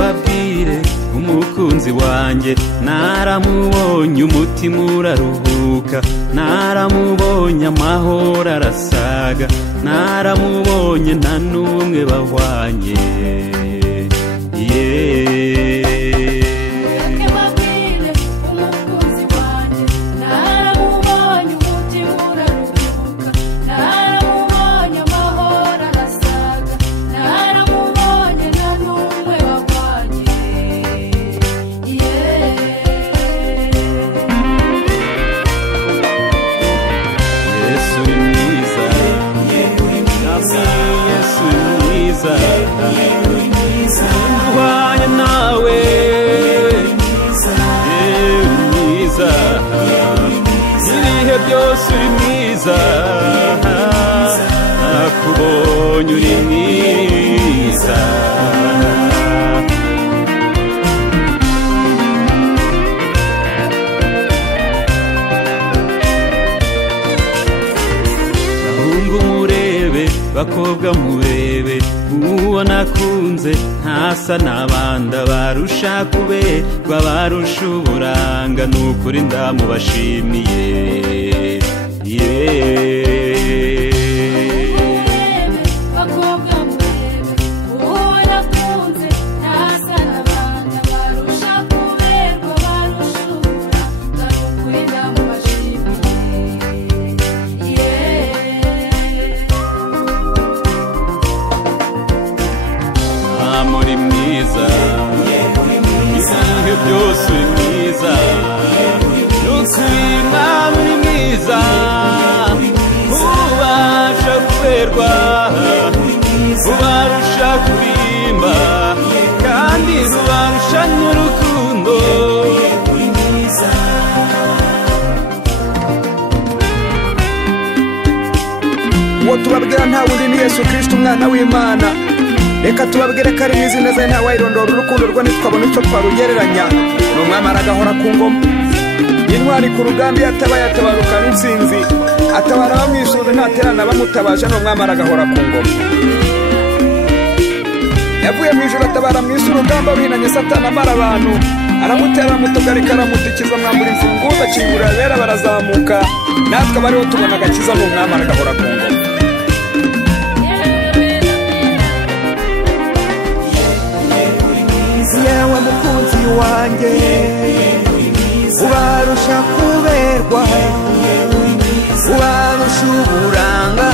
mbabwire umukunzi wanjye naramubonye umutima uraruhuka naramubonye amahoro arasaga naramubonye nta n'umwe bahwanye Wanya nawe mwiza ibihe byose uri mwiza nakubonye uri mwiza bahungu murebe bakobwa murebe uwo nakunze ntasa n'abandi barusha kuberwa barusha uburanga n'ukuri ndamubashimiye muri mwiza ibihe byose uri mwiza n'ukuri mwami uri mwiza ubasha kuberwa ubarusha kurimba kandi ubarusha n'urukundo uwo tubabwira nta wundi ni Yesu Kristo umwana w'Imana reka tubabwire ko ari izina ze nta wayirondora urukundo rwo ntitwabona icyo twarugereranya ni umwami aragahora ku ngoma intwari ku rugamba yatabaye atabarukana intsinzi atabara bamwishuza ntaterana bamutabaje ni umwami aragahora ku ngoma yavuye mu ijoro atabara mu isi urugamba ruhinanye satani amara abantu aramutera aramutugarika aramutikiza mwambura imfunguzo akingurira abera barazamuka natwe abariho tubona agakiza ni umwami aragahora ku ngoma yewe mukunzi wanjye ubarusha kuberwa ubarusha uburanga